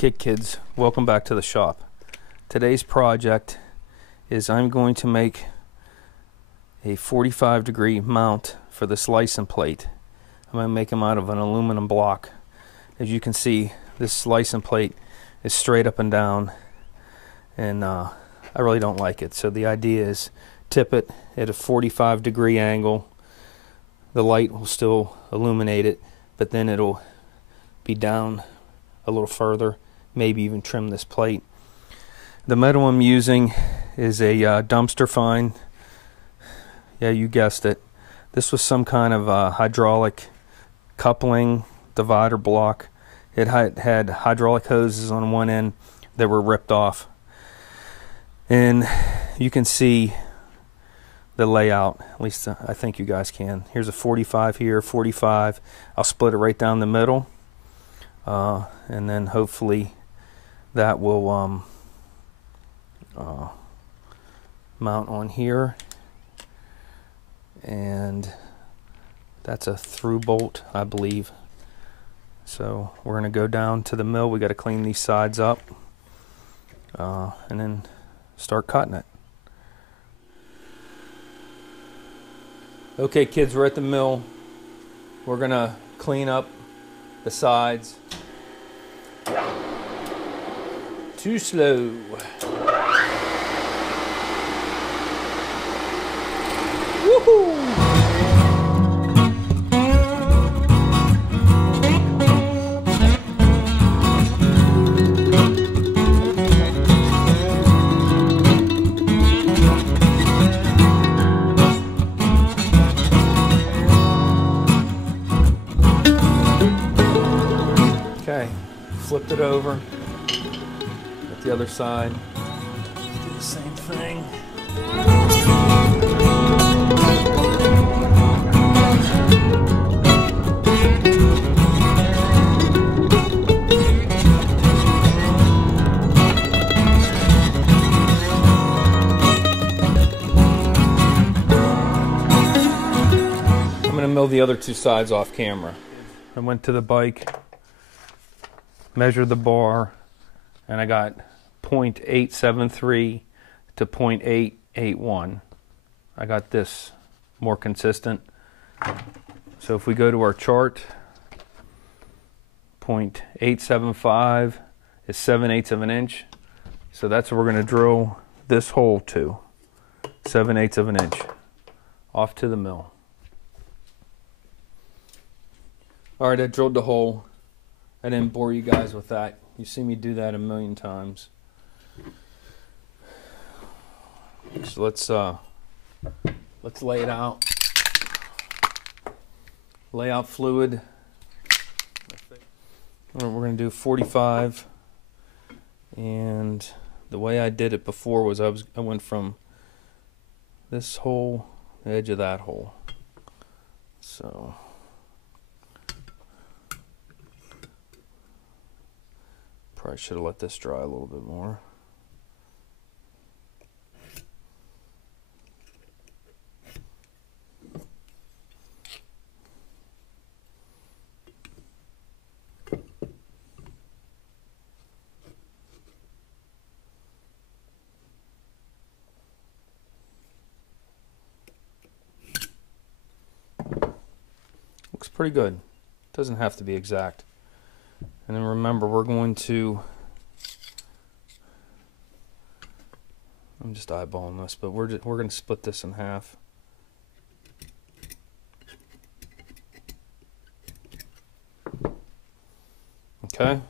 Okay kids, welcome back to the shop. Today's project is I'm going to make a 45-degree mount for this license plate. I'm going to make them out of an aluminum block. As you can see, this license plate is straight up and down, and I really don't like it. So the idea is tip it at a 45-degree angle. The light will still illuminate it, but then it'll be down a little further, maybe even trim this plate. The metal I'm using is a dumpster find. Yeah, you guessed it. This was some kind of hydraulic coupling divider block. It had hydraulic hoses on one end that were ripped off. And you can see the layout, at least I think you guys can. Here's a 45 here, 45. I'll split it right down the middle. And then hopefully that will mount on here, and that's a through bolt, I believe. So we're going to go down to the mill. We got to clean these sides up and then start cutting it. Okay kids, we're at the mill. We're going to clean up the sides. Too slow. Woohoo! Okay, flipped it over. The other side. Let's do the same thing. I'm going to mill the other two sides off camera. I went to the bike, measured the bar, and I got 0.873 to 0.881. I got this more consistent. So if we go to our chart, 0.875 is 7/8 of an inch. So that's what we're going to drill this hole to, 7/8 of an inch, off to the mill. All right, I drilled the hole. I didn't bore you guys with that. You see me do that a million times. So let's lay it out. Lay out fluid. We're going to do 45, and the way I did it before was I went from this hole, the edge of that hole. So probably should have let this dry a little bit more. Looks pretty good. Doesn't have to be exact. And then remember, we're going to, I'm just eyeballing this, but we're going to split this in half. Okay,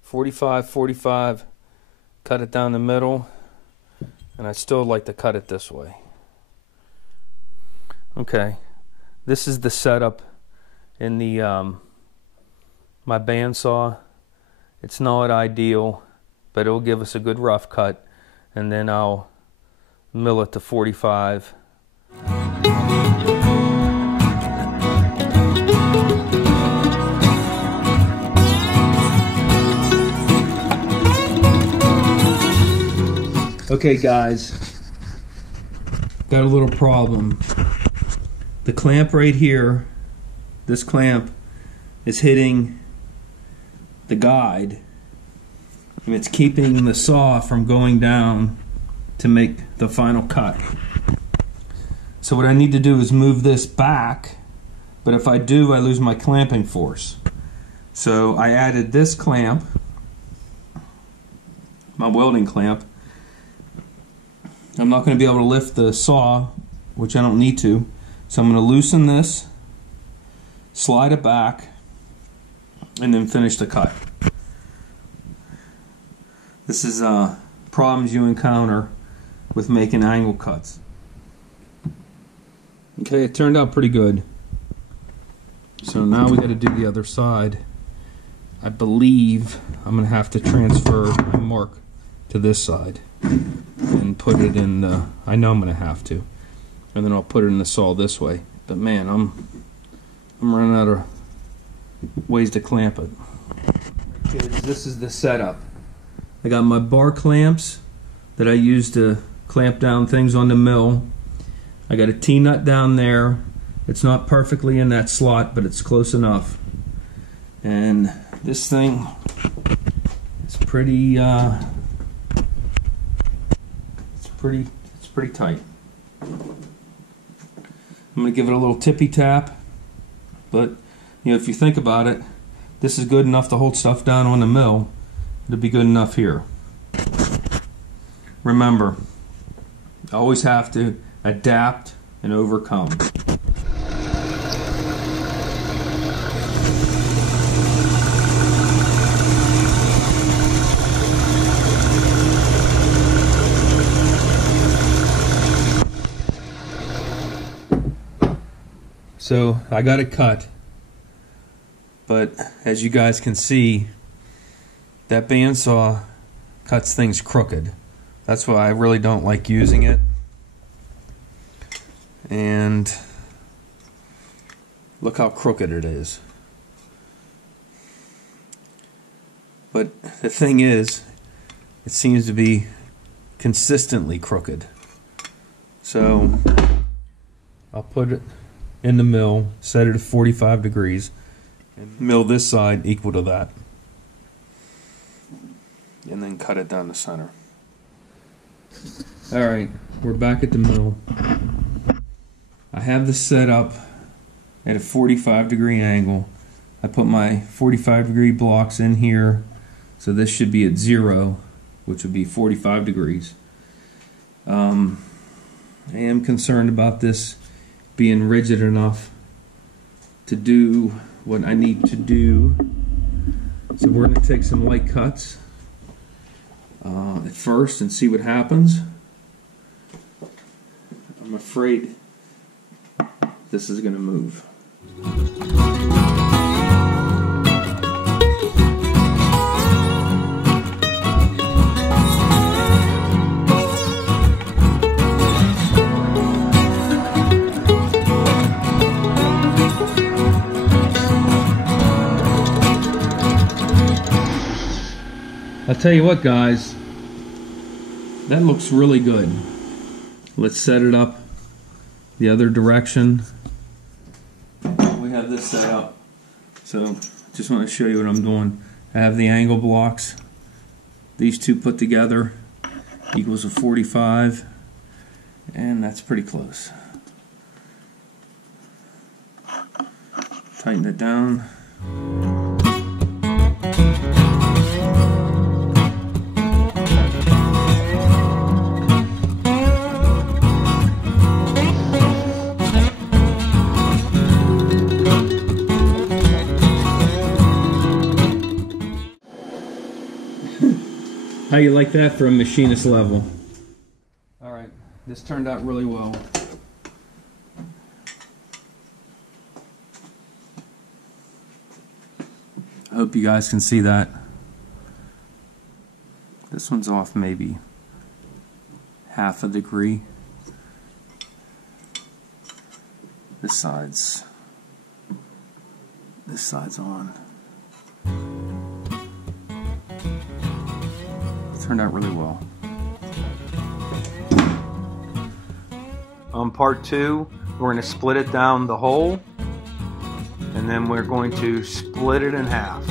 45, 45, cut it down the middle, and I still like to cut it this way. Okay, this is the setup in the my bandsaw. It's not ideal, but it'll give us a good rough cut, and then I'll mill it to 45. Okay guys, got a little problem. The clamp right here, this clamp is hitting the guide, and it's keeping the saw from going down to make the final cut. So what I need to do is move this back, but if I do, I lose my clamping force. So I added this clamp, my welding clamp. I'm not going to be able to lift the saw, which I don't need to, so I'm going to loosen this, slide it back, and then finish the cut. This is problems you encounter with making angle cuts. Okay, it turned out pretty good. So now we got to do the other side. I believe I'm going to have to transfer my mark to this side and put it in the, I know I'm going to have to, and then I'll put it in the saw this way. But man, I'm running out of ways to clamp it. Kids, this is the setup. I got my bar clamps that I use to clamp down things on the mill. I got a T-nut down there. It's not perfectly in that slot, but it's close enough. And this thing is pretty it's pretty tight. I'm gonna give it a little tippy tap, but you know, if you think about it, this is good enough to hold stuff down on the mill. It'll be good enough here. Remember, you always have to adapt and overcome. So I got it cut, but as you guys can see, that bandsaw cuts things crooked. That's why I really don't like using it. And look how crooked it is. But the thing is, it seems to be consistently crooked. So I'll put it in the mill, set it at 45 degrees, and mill this side equal to that. And then cut it down the center. Alright, we're back at the mill. I have this set up at a 45 degree angle. I put my 45 degree blocks in here, so this should be at 0, which would be 45 degrees. I am concerned about this being rigid enough to do what I need to do. So we're going to take some light cuts at first and see what happens. I'm afraid this is going to move. I'll tell you what, guys, that looks really good. Let's set it up the other direction. We have this set up, so just want to show you what I'm doing. I have the angle blocks. These two put together equals a 45, and that's pretty close. Tighten it down. How you like that for a machinist level? Alright, this turned out really well. I hope you guys can see that. This one's off maybe half a degree. This side's on. Turned out really well. On part 2, we're going to split it down the hole, and then we're going to split it in half.